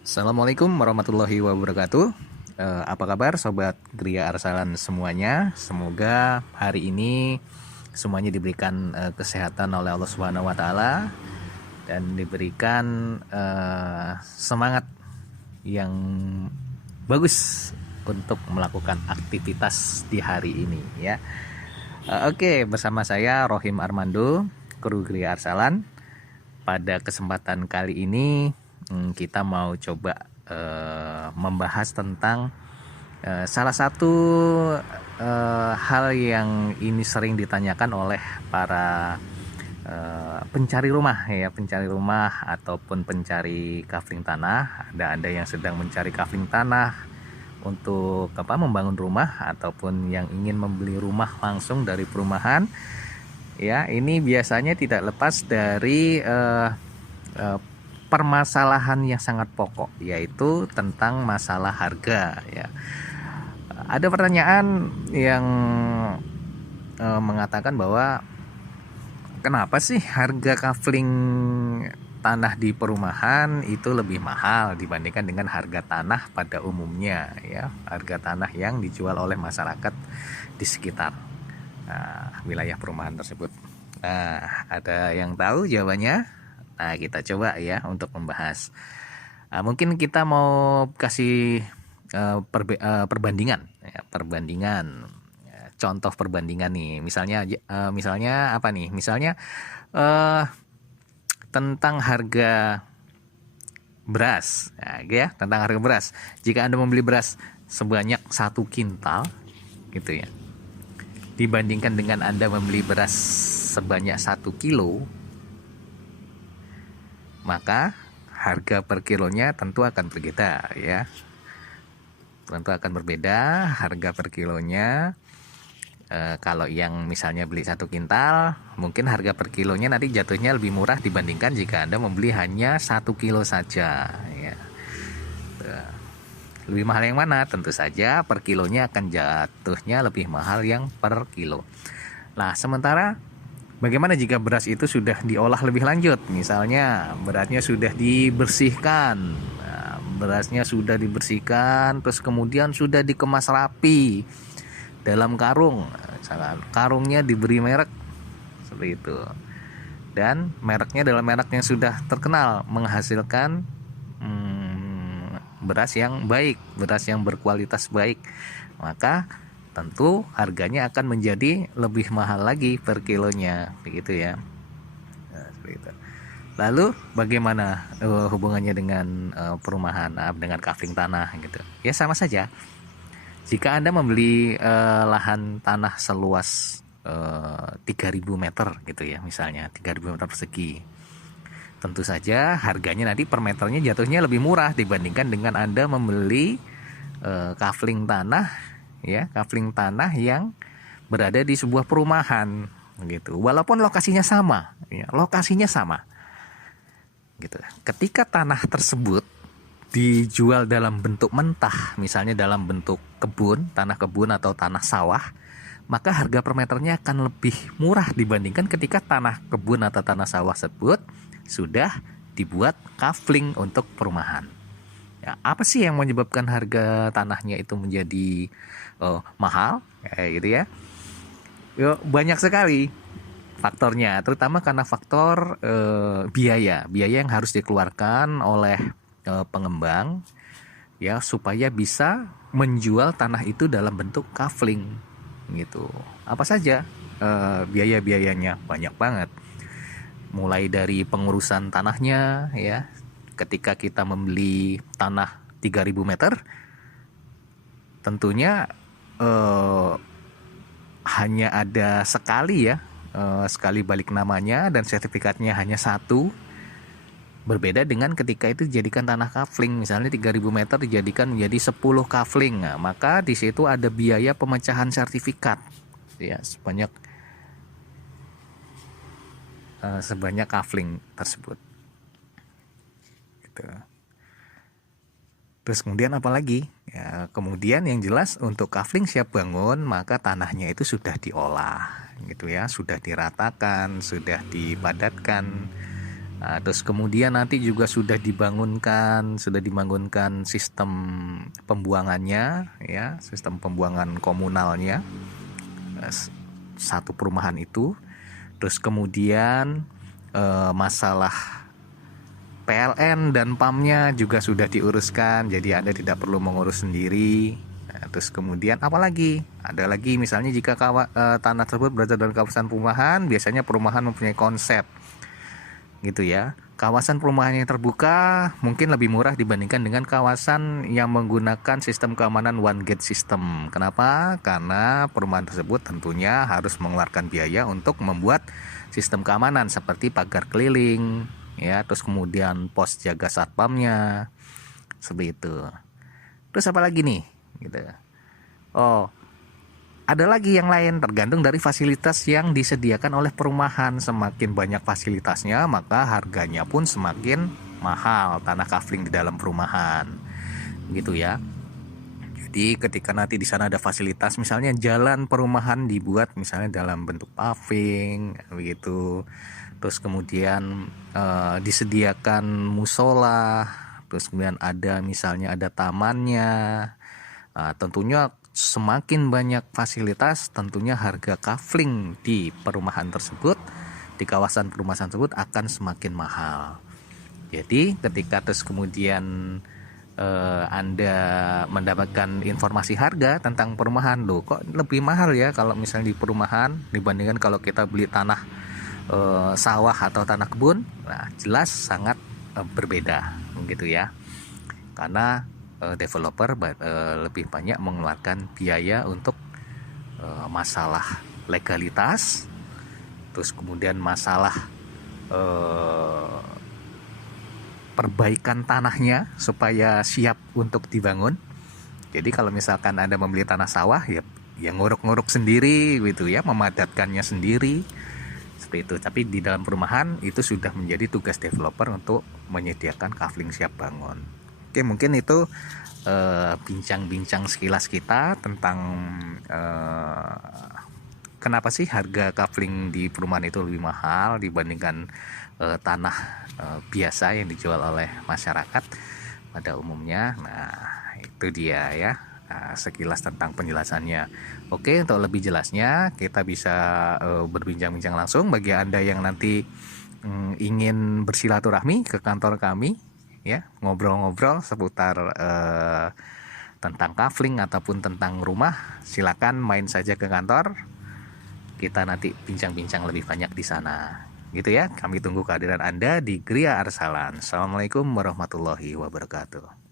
Assalamualaikum warahmatullahi wabarakatuh. Apa kabar Sobat Gria Arsalan semuanya? Semoga hari ini semuanya diberikan kesehatan oleh Allah Subhanahu wa taala dan diberikan semangat yang bagus untuk melakukan aktivitas di hari ini ya. Oke, bersama saya Rohim Armando, kru Gria Arsalan. Pada kesempatan kali ini kita mau coba membahas tentang salah satu hal yang ini sering ditanyakan oleh para pencari rumah ya, pencari rumah ataupun pencari kafling tanah. Ada yang sedang mencari kafling tanah untuk membangun rumah ataupun yang ingin membeli rumah langsung dari perumahan. Ya, ini biasanya tidak lepas dari permasalahan yang sangat pokok, yaitu tentang masalah harga ya. Ada pertanyaan yang mengatakan bahwa kenapa sih harga kafling tanah di perumahan itu lebih mahal dibandingkan dengan harga tanah pada umumnya ya, harga tanah yang dijual oleh masyarakat di sekitar wilayah perumahan tersebut. Nah, ada yang tahu jawabannya? Nah, kita coba ya untuk membahas. Mungkin kita mau kasih perbandingan, ya, perbandingan. Ya, contoh perbandingan nih, misalnya apa nih? Misalnya tentang harga beras, ya, tentang harga beras. Jika Anda membeli beras sebanyak 1 kintal, gitu ya, dibandingkan dengan Anda membeli beras sebanyak 1 kilo, maka harga per kilonya tentu akan berbeda ya. Tentu akan berbeda harga per kilonya. Kalau yang misalnya beli 1 kintal, mungkin harga per kilonya nanti jatuhnya lebih murah dibandingkan jika Anda membeli hanya 1 kilo saja ya. Lebih mahal yang mana? Tentu saja per kilonya akan jatuhnya lebih mahal yang per kilo. Nah, sementara bagaimana jika beras itu sudah diolah lebih lanjut? Misalnya berasnya sudah dibersihkan, berasnya sudah dibersihkan, terus kemudian sudah dikemas rapi dalam karung, karungnya diberi merek seperti itu, dan mereknya adalah merek yang sudah terkenal menghasilkan beras yang baik, beras yang berkualitas baik, maka tentu harganya akan menjadi lebih mahal lagi per kilonya, begitu ya. Nah, seperti itu. Lalu bagaimana hubungannya dengan perumahan, dengan kafling tanah gitu? Ya sama saja. Jika Anda membeli lahan tanah seluas 3.000 meter gitu ya, misalnya 3.000 meter persegi, tentu saja harganya nanti per meternya jatuhnya lebih murah dibandingkan dengan Anda membeli kafling tanah ya, kafling tanah yang berada di sebuah perumahan gitu. Walaupun lokasinya sama ya, lokasinya sama gitu. Ketika tanah tersebut dijual dalam bentuk mentah, misalnya dalam bentuk kebun, tanah kebun atau tanah sawah, maka harga per meternya akan lebih murah dibandingkan ketika tanah kebun atau tanah sawah tersebut sudah dibuat kafling untuk perumahan. Ya, apa sih yang menyebabkan harga tanahnya itu menjadi mahal? Gitu ya. Banyak sekali faktornya, terutama karena faktor biaya yang harus dikeluarkan oleh pengembang ya, supaya bisa menjual tanah itu dalam bentuk kafling gitu. Apa saja biaya-biayanya? Banyak banget. Mulai dari pengurusan tanahnya ya. Ketika kita membeli tanah 3.000 meter, tentunya hanya ada sekali ya, sekali balik namanya dan sertifikatnya hanya satu. Berbeda dengan ketika itu dijadikan tanah kafling, misalnya 3.000 meter dijadikan menjadi 10 kafling. Nah, maka di situ ada biaya pemecahan sertifikat ya, sebanyak kafling tersebut gitu. Terus kemudian apa lagi ya, kemudian yang jelas untuk kafling siap bangun, maka tanahnya itu sudah diolah gitu ya, sudah diratakan, sudah dipadatkan Nah, terus kemudian nanti juga sudah dibangunkan sistem pembuangannya, ya, sistem pembuangan komunalnya satu perumahan itu. Terus kemudian masalah PLN dan PAM-nya juga sudah diuruskan, jadi Anda tidak perlu mengurus sendiri. Nah, terus kemudian apalagi? Ada lagi misalnya jika tanah tersebut berada dalam kawasan perumahan, biasanya perumahan mempunyai konsep gitu ya. Kawasan perumahan yang terbuka mungkin lebih murah dibandingkan dengan kawasan yang menggunakan sistem keamanan one gate system. Kenapa? Karena perumahan tersebut tentunya harus mengeluarkan biaya untuk membuat sistem keamanan seperti pagar keliling, ya, terus kemudian pos jaga satpamnya, seperti itu. Terus apa lagi nih? Gitu. Oh, ada lagi yang lain, tergantung dari fasilitas yang disediakan oleh perumahan. Semakin banyak fasilitasnya, maka harganya pun semakin mahal tanah kafling di dalam perumahan. Gitu ya. Jadi ketika nanti di sana ada fasilitas, misalnya jalan perumahan dibuat misalnya dalam bentuk paving, begitu. Terus kemudian disediakan musola, terus kemudian ada misalnya ada tamannya. Tentunya semakin banyak fasilitas, tentunya harga kafling di perumahan tersebut, di kawasan perumahan tersebut akan semakin mahal. Jadi ketika terus kemudian Anda mendapatkan informasi harga tentang perumahan, loh kok lebih mahal ya kalau misalnya di perumahan dibandingkan kalau kita beli tanah sawah atau tanah kebun. Nah, jelas sangat berbeda gitu ya. Karena developer lebih banyak mengeluarkan biaya untuk masalah legalitas, terus kemudian masalah perbaikan tanahnya supaya siap untuk dibangun. Jadi kalau misalkan Anda membeli tanah sawah, ya nguruk-nguruk sendiri gitu ya, memadatkannya sendiri seperti itu. Tapi di dalam perumahan itu sudah menjadi tugas developer untuk menyediakan kafling siap bangun. Oke, mungkin itu bincang-bincang sekilas kita tentang kenapa sih harga kafling di perumahan itu lebih mahal dibandingkan tanah biasa yang dijual oleh masyarakat pada umumnya. Nah, itu dia ya. Nah, sekilas tentang penjelasannya. Oke, untuk lebih jelasnya kita bisa berbincang-bincang langsung. Bagi Anda yang nanti ingin bersilaturahmi ke kantor kami, ya, ngobrol-ngobrol seputar tentang kafling ataupun tentang rumah, silakan main saja ke kantor. Kita nanti bincang-bincang lebih banyak di sana. Gitu ya. Kami tunggu kehadiran Anda di Gria Arsalan. Assalamualaikum warahmatullahi wabarakatuh.